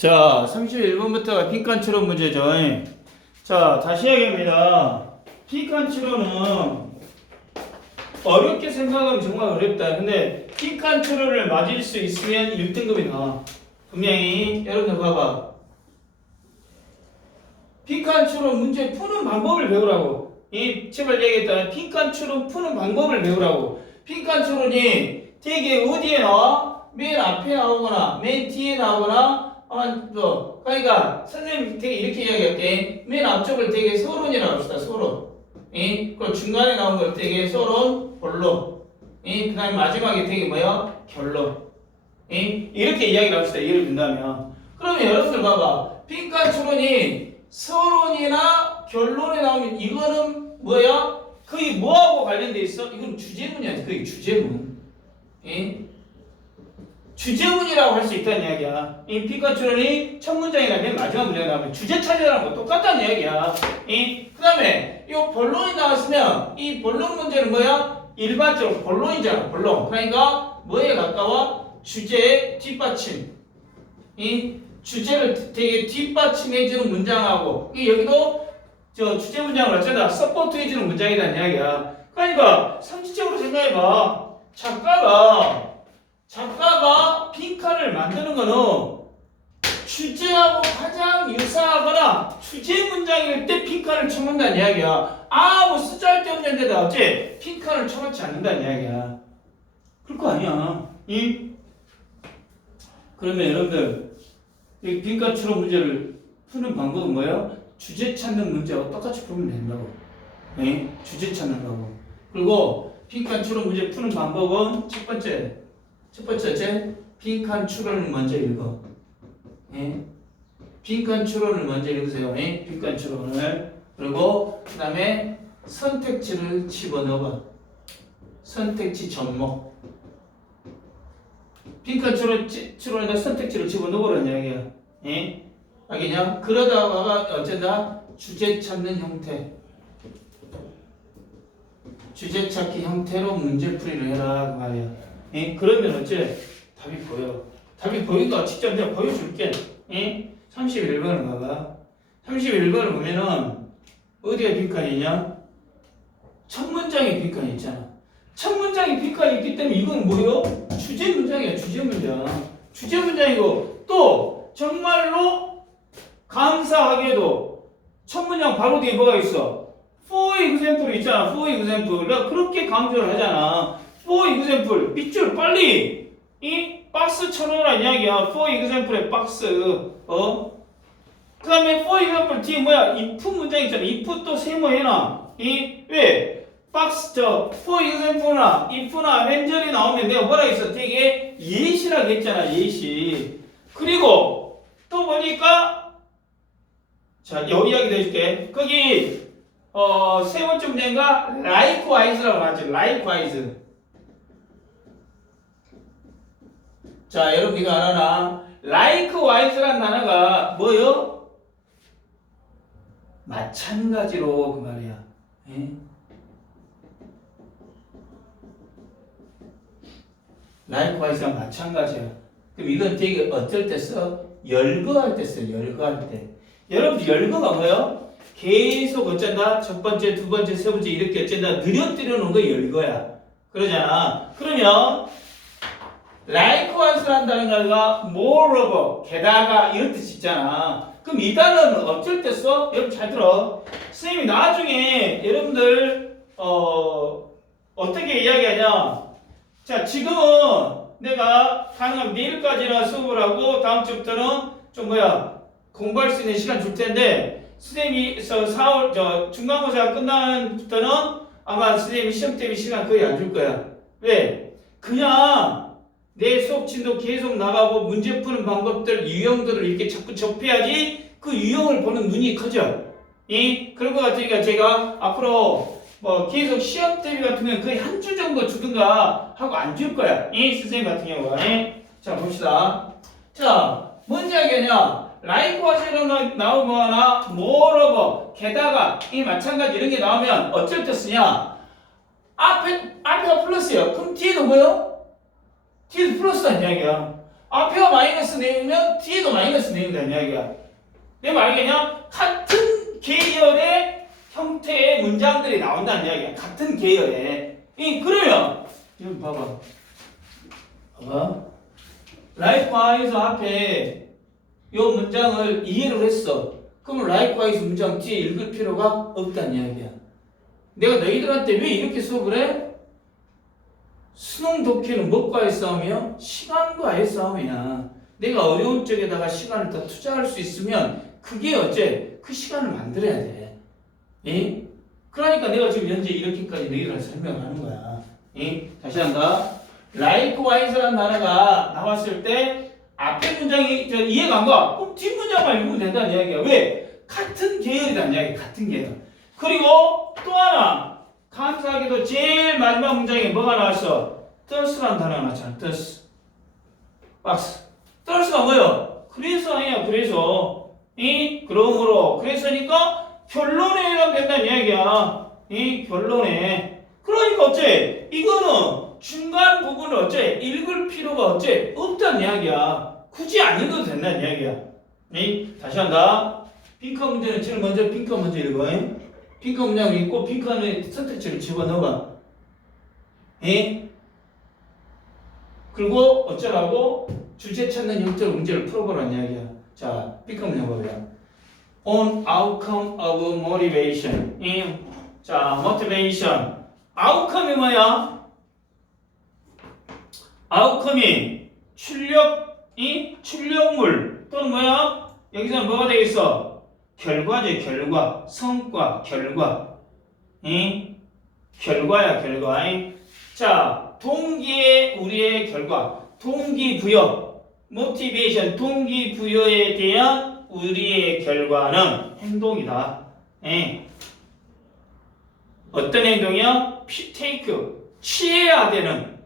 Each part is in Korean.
자, 31번부터가 빈칸추론 문제죠. 자, 다시 이야기합니다. 빈칸추론은 어렵게 생각하면 정말 어렵다. 근데 빈칸추론을 맞을 수 있으면 1등급이 나와. 분명히 여러분들 봐봐. 빈칸추론 문제 푸는 방법을 배우라고. 이 제발 얘기했다. 빈칸추론 푸는 방법을 배우라고. 빈칸추론이 되게 어디에 나와? 맨 앞에 나오거나 맨 뒤에 나오거나 아, 또 그러니까 선생님 되게 이렇게 이야기할게. 맨 앞쪽을 되게 서론이라고 합시다. 서론. 예? 그리고 중간에 나온 걸 되게 서론, 본론. 예? 그 다음에 마지막에 되게 뭐야? 결론. 예? 이렇게 이야기를 합시다. 예를 든다면. 그러면 여러분들 봐봐. 빈칸 추론이 서론이나 결론에 나오면 이거는 뭐야? 거의 뭐하고 관련돼 있어? 이건 주제문이야. 거의 주제문. 예? 주제문이라고 할 수 있다는 이야기야. 이 추론이 첫 문장이나 맨 마지막 문장에 나오면 주제 찾으라는 거 똑같다는 이야기야. 이 그 다음에 이 본론이 나왔으면 이 본론 문제는 뭐야? 일반적으로 본론이잖아. 본론. 그러니까 뭐에 가까워? 주제의 뒷받침. 이 주제를 되게 뒷받침해주는 문장하고 이 여기도 저 주제 문장을 어쩌다 서포트해주는 문장이라는 이야기야. 그러니까 상식적으로 생각해봐. 작가가 작가가 빈칸을 만드는 거는 주제하고 가장 유사하거나 주제 문장일 때 빈칸을 쳐놓는다는 이야기야. 아무 쓰잘데없는 데다 어째 빈칸을 쳐놓지 않는다는 이야기야. 그럴 거 아니야. 이 그러면 여러분들 이 빈칸 추론 문제를 푸는 방법은 뭐예요? 주제 찾는 문제와 똑같이 풀면 된다고. 예? 주제 찾는 거고. 그리고 빈칸 추론 문제 푸는 방법은 첫 번째 첫 번째 빈칸 추론을 먼저 읽어. 예? 빈칸 추론을 먼저 읽으세요. 예? 빈칸 추론을 그리고 그 다음에 선택지를 집어넣어봐. 선택지 접목. 빈칸 추론, 지- 추론에다 선택지를 집어넣으라는 이야기야. 예? 알겠냐? 그러다가 어쩐다? 주제 찾는 형태. 주제 찾기 형태로 문제 풀이를 해라 그 말이야. 예? 그러면 어째 답이 보여. 답이 보인다. 직접 내가 보여줄게. 예? 31번을 봐봐. 31번을 보면은 어디에 빈칸이냐? 첫 문장에 빈칸이 있잖아. 첫 문장에 빈칸이 있기 때문에 이건 뭐예요? 주제 문장이야. 주제 문장. 주제 문장이고 또 정말로 감사하게도 첫 문장 바로 뒤에 뭐가 있어? for example 있잖아. for example. 내가 그렇게 강조를 하잖아. For example. 밑줄 빨리 이 박스 쳐놓으란 이야기야. for example의 박스. 어? 그 다음에 for example 뒤에 뭐야? if 문장 있잖아. if 또 세모해놔. 이 왜? 박스 저 for example나 if나 렌절이 나오면 내가 뭐라 했어? 되게 예시라고 했잖아. 예시. 그리고 또 보니까 자, 여기 이야기도 해줄게. 거기 어, 세 번째 문제인가? likewise,라고 나왔지. likewise. 자, 여러분 이거 알아나? likewise란 단어가 뭐요? 마찬가지로 그 말이야. 예? likewise가 마찬가지야. 그럼 이건 되게 어쩔 때 써? 열거할 때 써. 열거할 때. 여러분 열거가 뭐예요? 계속 어쩐다? 첫 번째, 두 번째, 세 번째 이렇게 어쩐다? 느려뜨려 놓은 거 열거야. 그러잖아. 그러면 likewise 한다는 단어가 moreover, 게다가 이런 뜻이 있잖아. 그럼 이 단어는 어쩔 때 써? 여러분 잘 들어. 선생님이 나중에 여러분들 어 어떻게 이야기하냐? 자 지금은 내가 가능하면 내일까지나 수업을 하고 다음 주부터는 좀 뭐야 공부할 수 있는 시간 줄 텐데 선생님이 저 4월 저 중간고사 끝나는 부터는 아마 선생님이 시험 때문에 시간 거의 안 줄 거야. 왜? 그냥 내 수업 진도 계속 나가고 문제 푸는 방법들 유형들을 이렇게 자꾸 접해야지 그 유형을 보는 눈이 커져. 이 그럴 것 같으니까 제가 앞으로 뭐 계속 시험 대비 경우는 거의 한 주 정도 주든가 하고 안 줄 거야. 이 선생님 같은 경우는. 자 봅시다. 자 뭔지 알겠냐? 라이크와시는 나오거나 모어러버 게다가 이 마찬가지 이런 게 나오면 어쩔 때 쓰냐? 앞에 앞에가 플러스예요. 그럼 뒤에는 뭐요? 뒤에도 플러스란 이야기야. 앞에가 마이너스 내면 뒤에도 마이너스 내는다는 이야기야. 내 말이겠냐? 같은 계열의 형태의 문장들이 나온다는 이야기야. 같은 계열의. 이 그러면 지금 봐봐. 봐봐. likewise 앞에 요 문장을 이해를 했어. 그럼 likewise 문장 뒤에 읽을 필요가 없다는 이야기야. 내가 너희들한테 왜 이렇게 수업을 해? 수능 독해는 무엇과의 싸움이야? 시간과의 싸움이야. 내가 어려운 쪽에다가 시간을 더 투자할 수 있으면 그게 어째 그 시간을 만들어야 돼. 예? 그러니까 내가 지금 현재 이렇게까지 너희들한테 설명을 하는 거야. 예? 다시 한다. likewise라는 단어가 나왔을 때 앞에 문장이 저 이해가 안 가. 그럼 뒷 문장만 읽으면 된다는 이야기야. 왜? 같은 계열이라는 이야기. 같은 계열. 그리고 또 하나 감사하게도 제일 마지막 문장에 뭐가 나왔어? thus라는 단어가 나왔잖아. thus. 박스. thus가 뭐예요? 그래서 아니야. 그래서 이 그러므로 그래서니까 결론에 해당된다는 이야기야. 이 결론에. 그러니까 어째 이거는 중간 부분을 어째 읽을 필요가 어째 없다는 이야기야. 굳이 안 읽어도 된다는 이야기야. 이 다시 한다. 핑크 문제는 제일 먼저 핑크 먼저 읽어. 잉? 핑크 문장 읽고 핑크 안에 선택지를 집어넣어봐. 예? 그리고 어쩌라고 주제 찾는 형태로 문제를 풀어보라는 이야기야. 자, 핑크 문장 봐봐요. On outcome of motivation. 예. 자, motivation. outcome이 뭐야? outcome이 출력 이 출력물 또는 뭐야? 여기서는 뭐가 되겠어? 결과지 결과. 성과 결과. 이 결과야 결과. 이. 자 동기의 우리의 결과. 동기부여. 모티베이션 동기부여에 대한 우리의 결과는 행동이다. 예. 어떤 행동이야? 피, 테이크 취해야 되는.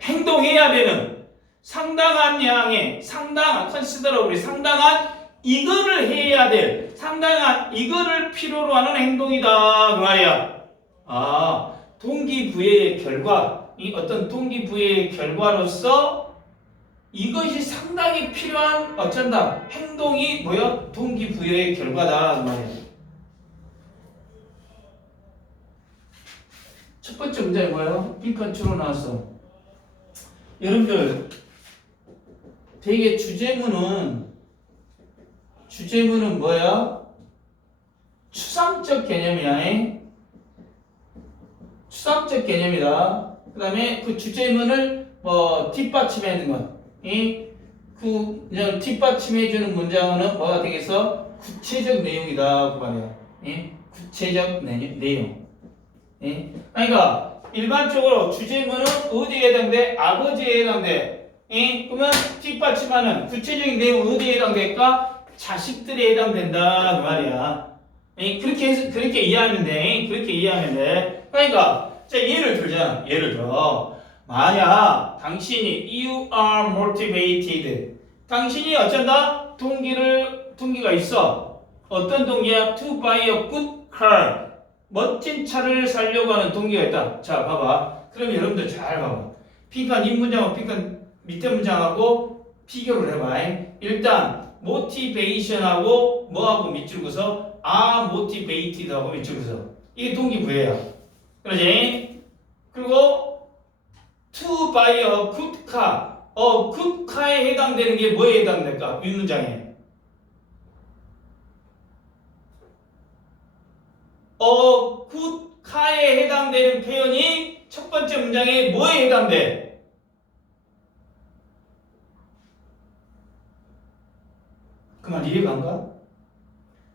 행동해야 되는. 상당한 양의 상당한 컨시더러 우리 상당한 이거를 해야 될 상당한 이거를 필요로 하는 행동이다 그 말이야. 아 동기부여의 결과 이 어떤 동기부여의 결과로서 이것이 상당히 필요한 어쩐다 행동이 뭐야 동기부여의 결과다 그 말이야. 첫 번째 문제 뭐예요? 빈칸추로 나왔어. 여러분들 되게 주제문은 주제문은 뭐야? 추상적 개념이야. 잉? 추상적 개념이다. 그 다음에 그 주제문을 뭐 뒷받침해 주는 것. 이, 그, 이제 뒷받침해 주는 문장은 뭐가 되겠어? 구체적 내용이다. 그 말이야. 이? 구체적 내, 내용. 이? 그러니까 일반적으로 주제문은 어디에 해당돼? 아버지에 해당돼. 이? 그러면 뒷받침하는 구체적인 내용 어디에 해당될까? 자식들에 해당된다 그 말이야. 이? 그렇게 그렇게 이해하면 돼. 그렇게 이해하면 돼. 그러니까 자 예를 들자. 예를 들어 만약 당신이 you are motivated. 당신이 어쩐다? 동기를 동기가 있어. 어떤 동기야? To buy a good car. 멋진 차를 살려고 하는 동기가 있다. 자, 봐봐. 그럼 여러분들 잘 봐봐. 핑크한 이 문장하고 핑크한 밑에 문장하고 비교를 해봐. 일단 motivation하고 뭐하고 밑줄고서 are motivated하고 밑줄고서 이게 동기부여야. 그러지? 그리고 to buy a good car. 어, car에 해당되는 게 뭐에 해당될까? 윗문장에. 어, 굿 카에 해당되는 표현이 첫 번째 문장에 뭐에 해당돼? 그말 이해가 안 가?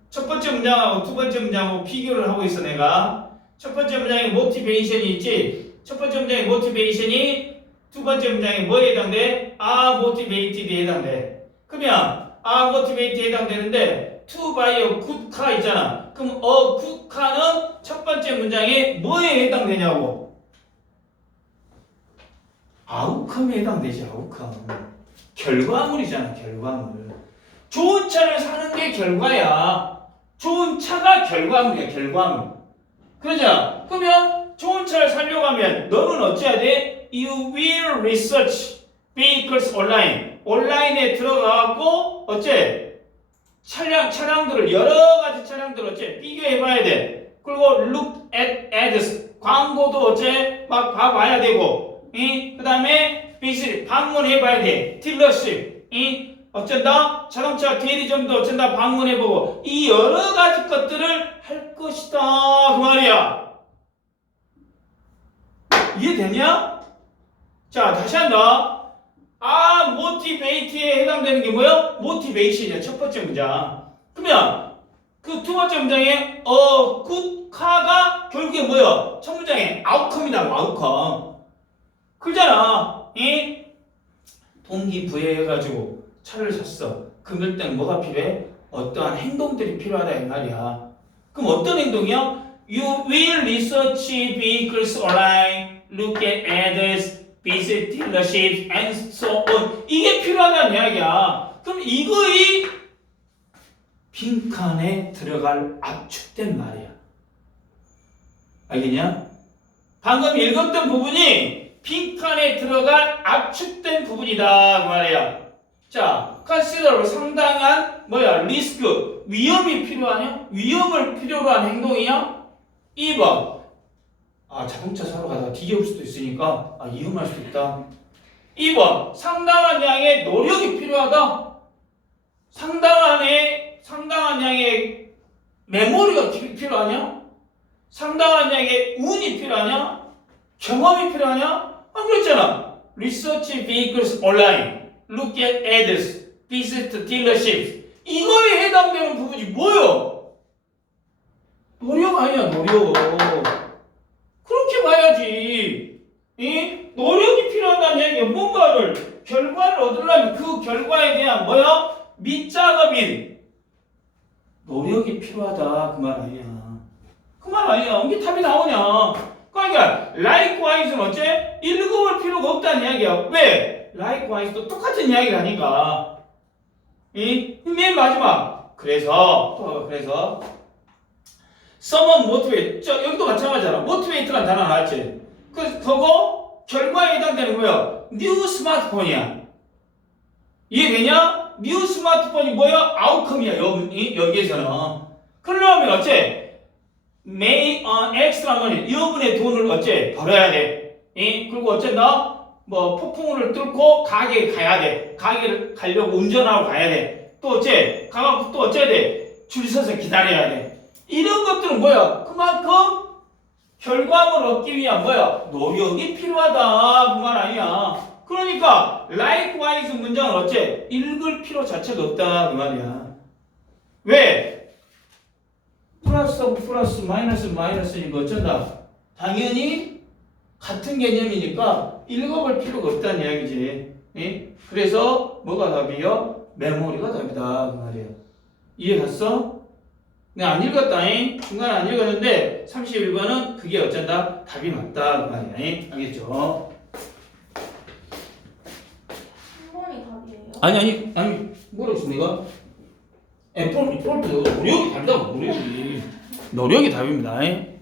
첫 번째 문장하고 두 번째 문장하고 비교를 하고 있어 내가 첫 번째 문장에 모티베이션이 있지 첫 번째 문장에 모티베이션이 두 번째 문장에 뭐에 해당돼? 아 모티베이티드에 해당돼 그러면 아 모티베이트에 해당되는데 to good car 있잖아. 그럼 a car는 첫 번째 문장에 뭐에 해당되냐고? 아웃컴에 해당되지 아웃컴. 결과물이잖아 결과물. 좋은 차를 사는 게 결과야. 좋은 차가 결과물이야 결과물. 그러자 그러면 좋은 차를 살려고 하면 너는 어찌해야 돼? You will research. vehicles online 온라인에 들어가고 어째 차량 차량들을 여러 가지 차량들을 어째 비교해 봐야 돼. 그리고 look at ads 광고도 어째 막 봐봐야 되고 이 그다음에 비실 방문해 봐야 돼. 딜러십 이 어쩐다 자동차 대리점도 어쩐다 방문해 보고 이 여러 가지 것들을 할 것이다 그 말이야. 이해되냐? 자 다시 한다. 아, 모티베이트에 해당되는 게 뭐야? 모티베이션이야. 첫 번째 문장. 그러면 그 두 번째 문장에 어, 굿카가 결국에 뭐야? 첫 문장에 아웃컴이다. 아웃컴. 그잖아. 이 동기부여해가지고 차를 샀어. 그럴 땐 뭐가 필요해? 어떠한 행동들이 필요하다 이 말이야. 그럼 어떤 행동이야? You will research vehicles online, look at ads, visit dealerships, and so on. 이게 필요하다는 이야기야. 그럼 이거의 빈칸에 들어갈 압축된 말이야. 알겠냐? 방금 읽었던 부분이 빈칸에 들어갈 압축된 부분이다 그 말이야. 자, 컨시더로 상당한 뭐야 리스크 위험이 필요하냐? 위험을 필요로 한 행동이냐? 2번 아 자동차 사러 가다가 뒤집을 수도 있으니까 아 위험할 수도 있다. 2번 상당한 양의 노력이 필요하다. 상당한 의 상당한 양의 메모리가 피- 필요하냐? 상당한 양의 운이 필요하냐? 경험이 필요하냐? 아 그랬잖아. Research vehicles online, look at ads, visit dealerships. 이거에 해당되는 부분이 뭐요? 노력 아니야 노력. 그렇게 봐야지. 이 노력이 필요하다는 얘기야. 뭔가를 결과를 얻으려면 그 결과에 대한 뭐야? 밑작업인 노력이 필요하다 그 말 아니야. 그 말 아니야. 이게 답이 나오냐? 그러니까 likewise는 어째? 읽어볼 필요가 없다는 이야기야. 왜? Likewise도 똑같은 이야기를 하니까. 이 맨 마지막. 그래서 또 그래서 someone motivate. 저 여기도 마찬가지잖아. motivate라는 단어 나왔지. 그 그거 결과에 해당되는 거야. new 스마트폰이야. 이해되냐? 뉴 스마트폰이 뭐야? 아웃컴이야. 여기 여기에서는. 그러려면 어째? 어 엑스트라 머니 여분의 돈을 어째 벌어야 돼. 이 그리고 어쩐다? 뭐 폭풍우를 뚫고 가게에 가야 돼. 가게를 가려고 운전하고 가야 돼. 또 어째? 가갖고 또 어째야 돼? 줄 서서 기다려야 돼. 이런 것들은 뭐야? 그만큼 결과물 얻기 위한 뭐야? 노력이 필요하다. 그 말 아니야. 그러니까 likewise 문장은 어째? 읽을 필요 자체가 없다. 그 말이야. 왜? 플러스 플러스 마이너스 마이너스니까 어쩐다? 당연히 같은 개념이니까 읽어볼 필요가 없다는 이야기지. 예? 그래서 뭐가 답이요? 메모리가 답이다 그 말이에요. 이해 갔어? 내가 안 읽었다잉. 중간에 안 읽었는데 31번은 그게 어쩐다? 답이 맞다 그 말이야. 알겠죠? 한 번이 답이에요? 아니 아니 아니 뭐라 했어 내가? 애플 애플도 노력이 답이다 노력이 노력이 답입니다. 예?